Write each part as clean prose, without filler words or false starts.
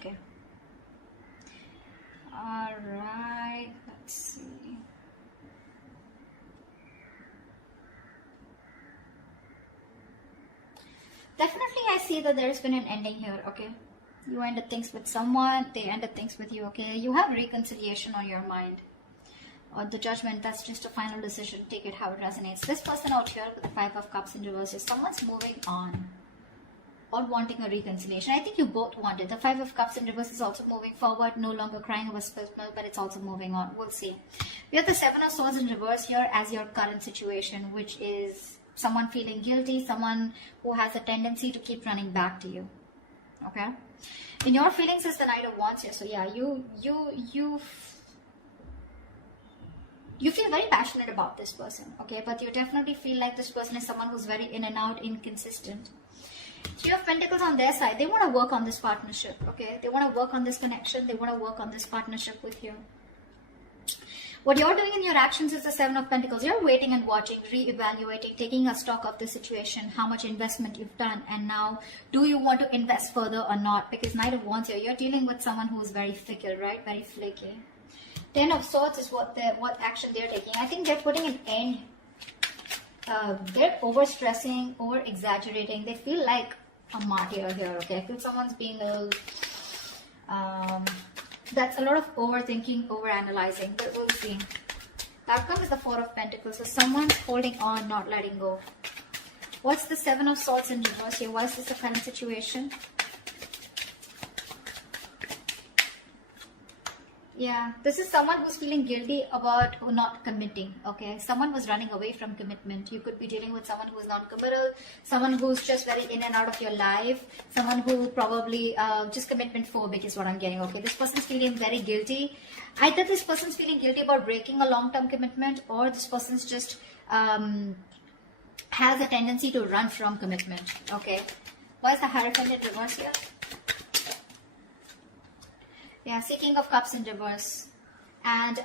Okay. All right. Let's see. Definitely, I see that there's been an ending here. Okay. You ended things with someone. They ended things with you. Okay. You have reconciliation on your mind. Or the judgment, that's just a final decision. Take it how it resonates. This person out here with the 5 of Cups in reverse is someone's moving on or wanting a reconciliation. I think you both want it. The 5 of Cups in reverse is also moving forward, no longer crying over spilled milk, but it's also moving on. We'll see. We have the 7 of Swords in reverse here as your current situation, which is someone feeling guilty, someone who has a tendency to keep running back to you. Okay? In your feelings is the Knight of Wands here. So yeah, you feel very passionate about this person, okay? But you definitely feel like this person is someone who's very in and out, inconsistent. 3 of Pentacles on their side. They want to work on this partnership, okay? They want to work on this connection. They want to work on this partnership with you. What you're doing in your actions is the 7 of Pentacles. You're waiting and watching, re-evaluating, taking a stock of the situation, how much investment you've done, and now do you want to invest further or not? Because Knight of Wands here, you're dealing with someone who's very fickle, right? Very flaky. 10 of Swords is what action they're taking. I think they're putting an end. They're over-stressing, over-exaggerating. They feel like a martyr here, okay? I feel someone's being a little... that's a lot of overthinking, over-analyzing, but we'll see. The outcome is the 4 of Pentacles. So someone's holding on, not letting go. What's the 7 of Swords in reverse here? Why is this the current situation? Yeah, this is someone who's feeling guilty about not committing, okay? Someone was running away from commitment. You could be dealing with someone who's non-committal, someone who's just very in and out of your life, someone who probably just commitment phobic is what I'm getting, okay? This person's feeling very guilty. Either this person's feeling guilty about breaking a long-term commitment, or this person's just has a tendency to run from commitment, okay? Why is the Hierophant in reverse here? Yeah, King of Cups in reverse. And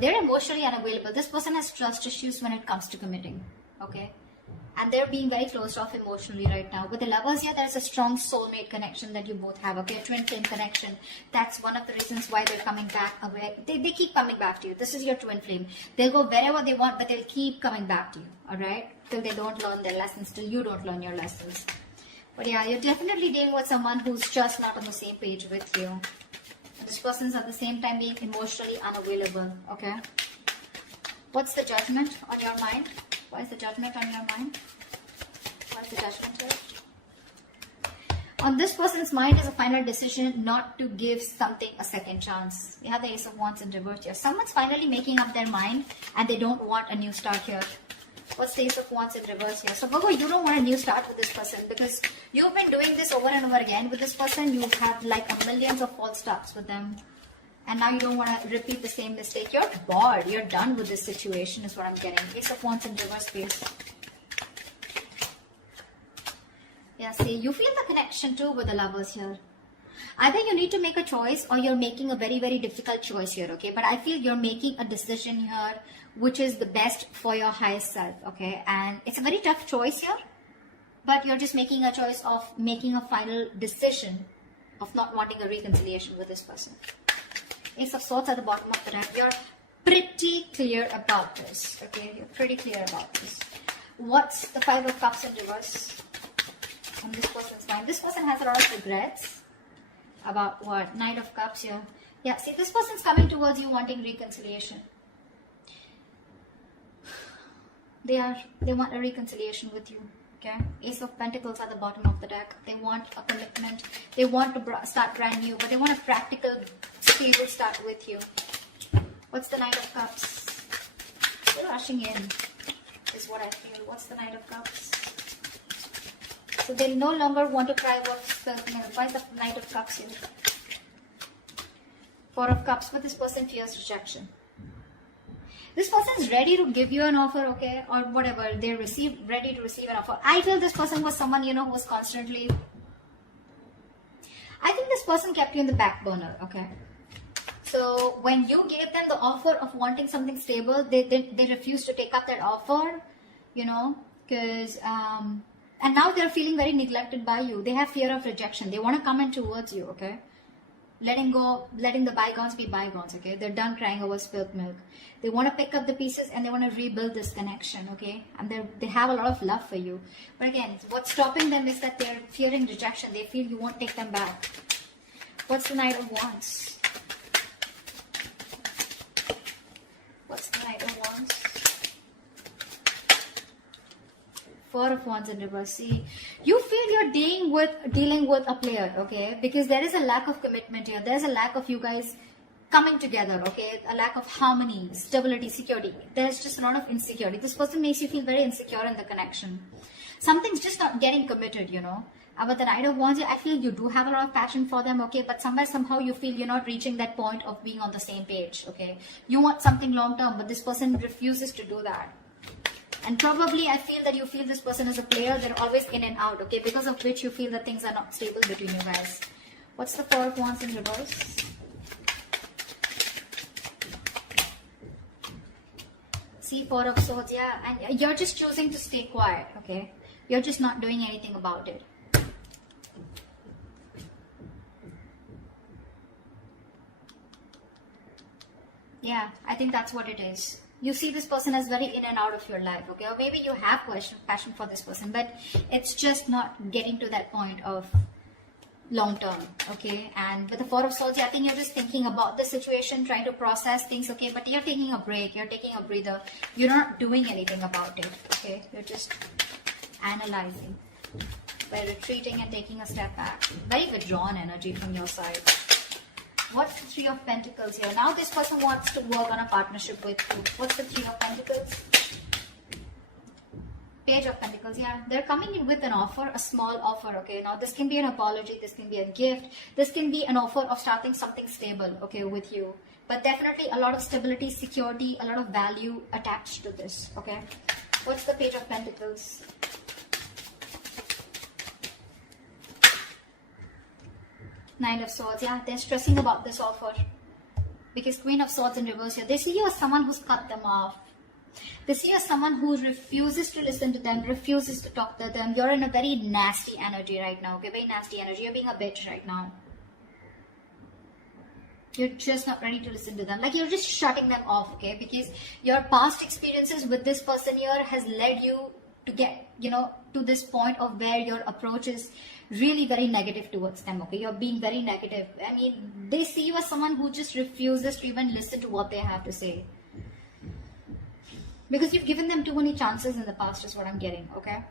they're emotionally unavailable. This person has trust issues when it comes to committing. Okay. And they're being very closed off emotionally right now. With the Lovers here, there's a strong soulmate connection that you both have. Okay, a twin flame connection. That's one of the reasons why they're coming back away. They keep coming back to you. This is your twin flame. They'll go wherever they want, but they'll keep coming back to you. Alright? Till they don't learn their lessons. Till you don't learn your lessons. But yeah, you're definitely dealing with someone who's just not on the same page with you. This person's at the same time being emotionally unavailable, okay? What's the judgment on your mind? Why is the judgment on your mind? Why is the judgment here? On this person's mind is a final decision not to give something a second chance. We have the Ace of Wands in reverse here. Someone's finally making up their mind and they don't want a new start here. What's the Ace of Wands in reverse here? So Virgo, you don't want a new start with this person because you've been doing this over and over again with this person. You've had like millions of false starts with them. And now you don't want to repeat the same mistake. You're bored. You're done with this situation is what I'm getting. Ace of Wands in reverse, please. Yeah, see, you feel the connection too with the Lovers here. Either you need to make a choice or you're making a very, very difficult choice here, okay? But I feel you're making a decision here which is the best for your highest self, okay? And it's a very tough choice here, but you're just making a choice of making a final decision of not wanting a reconciliation with this person. Ace of Swords at the bottom of the deck. You're pretty clear about this, okay? You're pretty clear about this. What's the 5 of Cups in reverse on this person's mind? This person has a lot of regrets about what? Knight of Cups here. Yeah, see, this person's coming towards you wanting reconciliation. They want a reconciliation with you, okay? Ace of Pentacles at the bottom of the deck. They want a commitment. They want to start brand new, but they want a practical, stable start with you. What's the Knight of Cups? They're rushing in, is what I feel. What's the Knight of Cups? So they no longer want to cry about self-milk. Why is the Knight of Cups here? 4 of Cups, but this person fears rejection. This person is ready to give you an offer, okay, or whatever. They're ready to receive an offer. I feel this person was someone, you know, who was constantly... I think this person kept you in the back burner, okay. So when you gave them the offer of wanting something stable, they refused to take up that offer, you know, because... and now they're feeling very neglected by you. They have fear of rejection. They want to come in towards you, okay. letting go, letting the bygones be bygones, okay? They're done crying over spilled milk. They want to pick up the pieces and they want to rebuild this connection, okay? And they have a lot of love for you. But again, what's stopping them is that they're fearing rejection. They feel you won't take them back. What's the Knight of Wands? What's the Knight of Wands? Four of Wands in reverse. See, you feel you're dealing with a player, okay? Because there is a lack of commitment here. There's a lack of you guys coming together, okay? A lack of harmony, stability, security. There's just a lot of insecurity. This person makes you feel very insecure in the connection. Something's just not getting committed, you know. But the Knight of Wands, I feel you do have a lot of passion for them, okay? But somehow you feel you're not reaching that point of being on the same page, okay? You want something long term, but this person refuses to do that. And probably I feel that you feel this person is a player. They're always in and out, okay? Because of which you feel that things are not stable between you guys. What's the Four of Wands in reverse? See, Four of Swords, yeah. And you're just choosing to stay quiet, okay? You're just not doing anything about it. Yeah, I think that's what it is. You see this person as very in and out of your life, okay? Or maybe you have passion for this person, but it's just not getting to that point of long term, okay? And with the Four of Swords, I think you're just thinking about the situation, trying to process things, okay? But you're taking a break, you're taking a breather. You're not doing anything about it, okay? You're just analyzing by retreating and taking a step back. Very withdrawn energy from your side. What's the Three of Pentacles here? Now this person wants to work on a partnership with you. What's the Three of Pentacles? Page of Pentacles, yeah. They're coming in with an offer, a small offer, okay? Now this can be an apology, this can be a gift, this can be an offer of starting something stable, okay, with you. But definitely a lot of stability, security, a lot of value attached to this, okay? What's the Page of Pentacles? Nine of Swords, yeah, they're stressing about this offer. Because Queen of Swords in reverse here, they see you as someone who's cut them off. They see you as someone who refuses to listen to them, refuses to talk to them. You're in a very nasty energy right now, okay? Very nasty energy. You're being a bitch right now. You're just not ready to listen to them. Like, you're just shutting them off, okay? Because your past experiences with this person here has led you to get, you know, to this point of where your approach is really very negative towards them, okay? You're being very negative. I mean, they see you as someone who just refuses to even listen to what they have to say. Because you've given them too many chances in the past is what I'm getting, okay?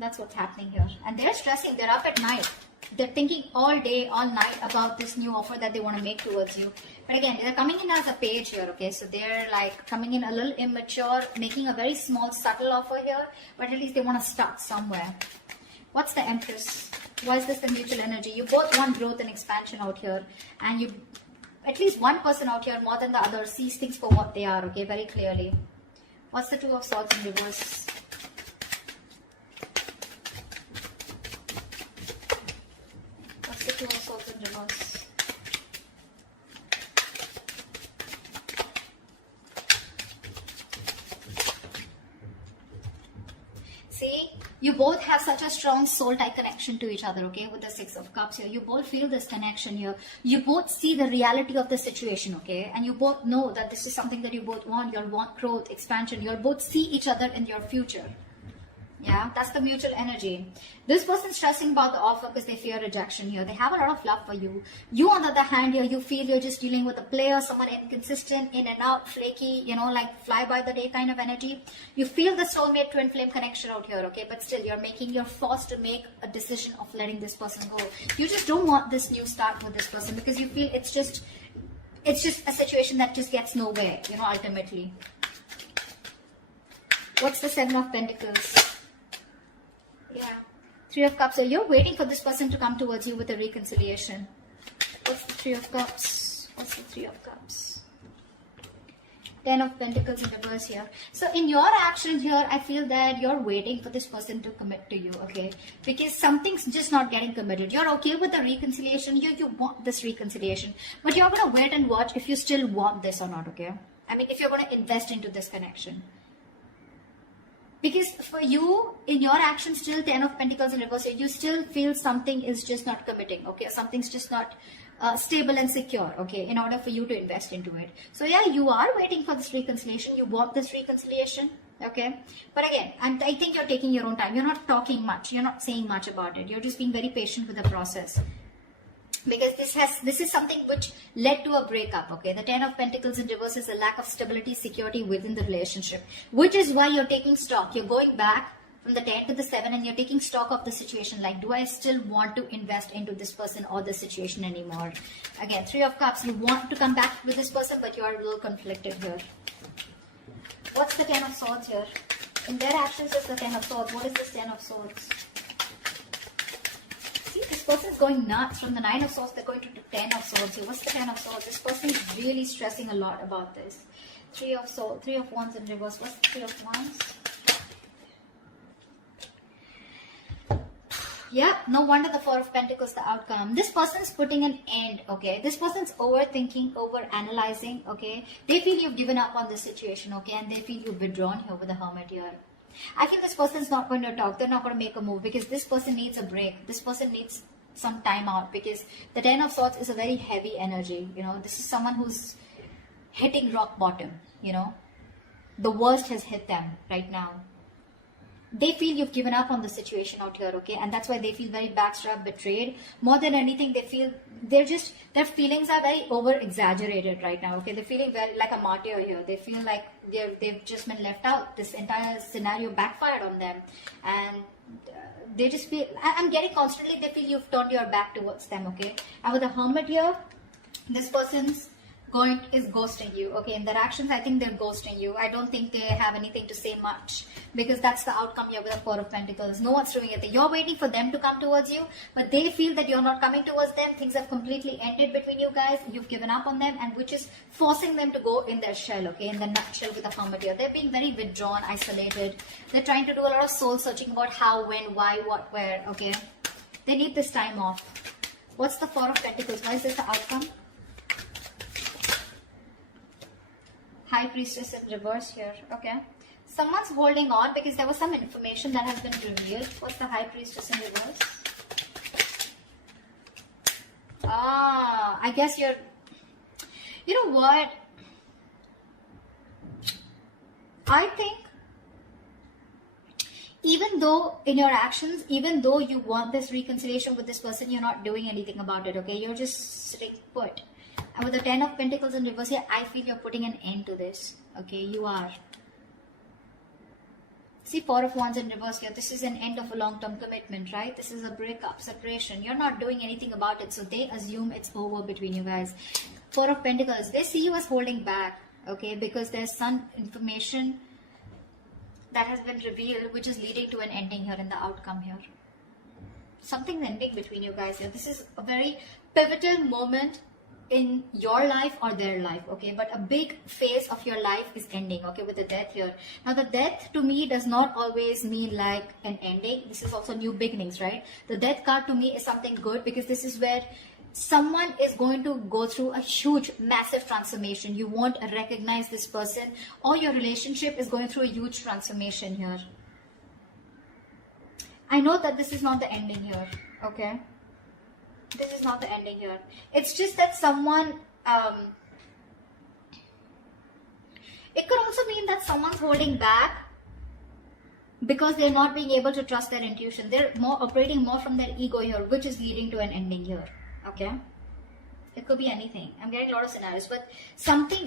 That's what's happening here. And they're stressing. They're up at night. They're thinking all day, all night about this new offer that they want to make towards you. But again, they're coming in as a page here, okay? So they're like coming in a little immature, making a very small, subtle offer here. But at least they want to start somewhere. What's the Empress? Why is this the mutual energy? You both want growth and expansion out here. And you, at least one person out here more than the other, sees things for what they are, okay? Very clearly. What's the Two of Swords in reverse? What's the Two of Swords in reverse? See, you both have such a strong soul-tie connection to each other, okay? With the Six of Cups here, you both feel this connection here. You both see the reality of the situation, okay? And you both know that this is something that you both want. You want growth, expansion. You both see each other in your future. Yeah, that's the mutual energy. This person's stressing about the offer because they fear rejection here. They have a lot of love for you. You, on the other hand, here, you feel you're just dealing with a player, someone inconsistent, in and out, flaky, you know, like fly by the day kind of energy. You feel the soulmate twin flame connection out here, okay? But still, you're forced to make a decision of letting this person go. You just don't want this new start with this person because you feel it's just a situation that just gets nowhere, you know, ultimately. What's the Seven of Pentacles? Yeah, Three of Cups. So you're waiting for this person to come towards you with a reconciliation. What's the Three of Cups? What's the Three of Cups? Ten of Pentacles in reverse here. So in your action here, I feel that you're waiting for this person to commit to you, okay? Because something's just not getting committed. You're okay with the reconciliation. You want this reconciliation. But you're going to wait and watch if you still want this or not, okay? I mean, if you're going to invest into this connection. Because for you, in your action, still 10 of Pentacles in reverse, you still feel something is just not committing, okay? Something's just not stable and secure, okay, in order for you to invest into it. So yeah, you are waiting for this reconciliation. You want this reconciliation, okay, but again, I think you're taking your own time. You're not talking much, you're not saying much about it. You're just being very patient with the process, because this is something which led to a breakup, okay. The 10 of Pentacles in reverse is a lack of stability, security within the relationship, which is why you're taking stock. You're going back from the 10 to the 7 and you're taking stock of the situation, like, do I still want to invest into this person or the situation anymore? Again, 3 of Cups, you want to come back with this person, but you are a little conflicted here. What's the 10 of Swords here? In their actions is the 10 of Swords. What is this 10 of Swords? See, this person is going nuts. From the 9 of Swords, they're going to the 10 of Swords here. What's the 10 of Swords? This person is really stressing a lot about this. 3 of Swords, 3 of Wands in reverse. What's the 3 of Wands? Yeah, no wonder the 4 of Pentacles, the outcome. This person's putting an end, okay? This person's overthinking, over-analyzing, okay? They feel you've given up on this situation, okay? And they feel you've withdrawn here with the Hermit here. I feel this person's not going to talk. They're not going to make a move because this person needs a break. This person needs some time out because the 10 of Swords is a very heavy energy, you know? This is someone who's hitting rock bottom, you know? The worst has hit them right now. They feel you've given up on the situation out here, okay? And that's why they feel very backstabbed, betrayed. More than anything, they feel their feelings are very over-exaggerated right now, okay? They're feeling very like a martyr here. They feel like they've just been left out. This entire scenario backfired on them. And they just feel, I'm getting constantly, they feel you've turned your back towards them, okay? And with the Hermit here, this person's is ghosting you, okay? In their actions, I think they're ghosting you. I don't think they have anything to say much because that's the outcome here with the 4 of Pentacles. No one's doing anything. You're waiting for them to come towards you, but they feel that you're not coming towards them. Things have completely ended between you guys. You've given up on them, and which is forcing them to go in their shell, okay? In the nutshell with the Hermit here. They're being very withdrawn, isolated. They're trying to do a lot of soul searching about how, when, why, what, where, okay? They need this time off. What's the 4 of Pentacles? Why is this the outcome? High Priestess in reverse here, okay? Someone's holding on because there was some information that has been revealed. What's the High Priestess in reverse? I guess you know what? I think even though in your actions, even though you want this reconciliation with this person, you're not doing anything about it, okay? You're just sitting put. And with the 10 of Pentacles in reverse here, I feel you're putting an end to this. Okay, you are. See, 4 of Wands in reverse here. This is an end of a long-term commitment, right? This is a breakup, separation. You're not doing anything about it. So they assume it's over between you guys. 4 of Pentacles, they see you as holding back. Okay, because there's some information that has been revealed which is leading to an ending here in the outcome here. Something's ending between you guys here. This is a very pivotal moment in your life or their life, okay? But a big phase of your life is ending, okay, with the Death here. Now, the Death to me does not always mean like an ending. This is also new beginnings, right? The Death card to me is something good because this is where someone is going to go through a huge, massive transformation. You won't recognize this person, or your relationship is going through a huge transformation here. I know that this is not the ending here, okay? This is not the ending here. It's just that someone, it could also mean that someone's holding back because they're not being able to trust their intuition. They're operating more from their ego here, which is leading to an ending here. Okay? It could be anything. I'm getting a lot of scenarios, but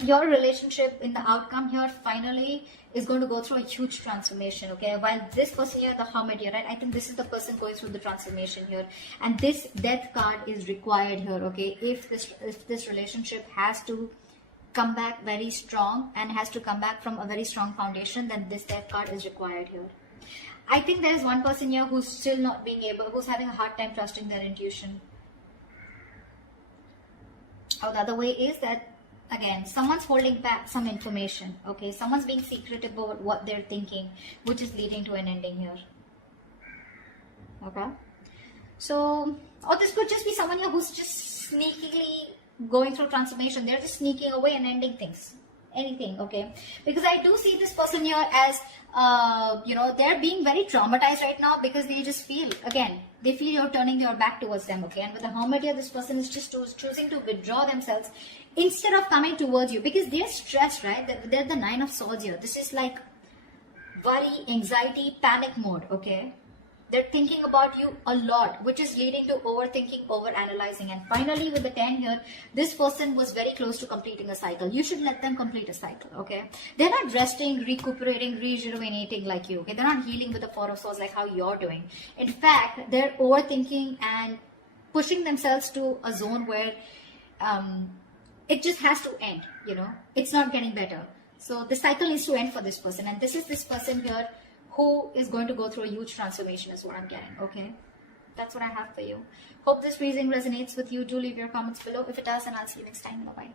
your relationship in the outcome here finally is going to go through a huge transformation, okay? While this person here, the Hermit here, right? I think this is the person going through the transformation here. And this Death card is required here, okay? If this relationship has to come back very strong and has to come back from a very strong foundation, then this Death card is required here. I think there is one person here who's still not being able, who's having a hard time trusting their intuition. Or the other way is that, again, someone's holding back some information, okay? Someone's being secretive about what they're thinking, which is leading to an ending here. Okay? So, or this could just be someone here who's just sneakily going through transformation. They're just sneaking away and ending things. anything, okay? Because I do see this person here as, they're being very traumatized right now because they just feel, again, they feel you're turning your back towards them, okay? And with the Hermit here, this person is just choosing to withdraw themselves instead of coming towards you because they're stressed, right? They're the 9 of Swords here. This is like worry, anxiety, panic mode, okay? They're thinking about you a lot, which is leading to overthinking, overanalyzing. And finally, with the 10 here, this person was very close to completing a cycle. You should let them complete a cycle, okay? They're not resting, recuperating, rejuvenating like you, okay? They're not healing with the 4 of Swords like how you're doing. In fact, they're overthinking and pushing themselves to a zone where it just has to end, It's not getting better. So the cycle needs to end for this person. And this is this person here who is going to go through a huge transformation is what I'm getting, okay? That's what I have for you. Hope this reading resonates with you. Do leave your comments below. If it does, then I'll see you next time. Bye-bye.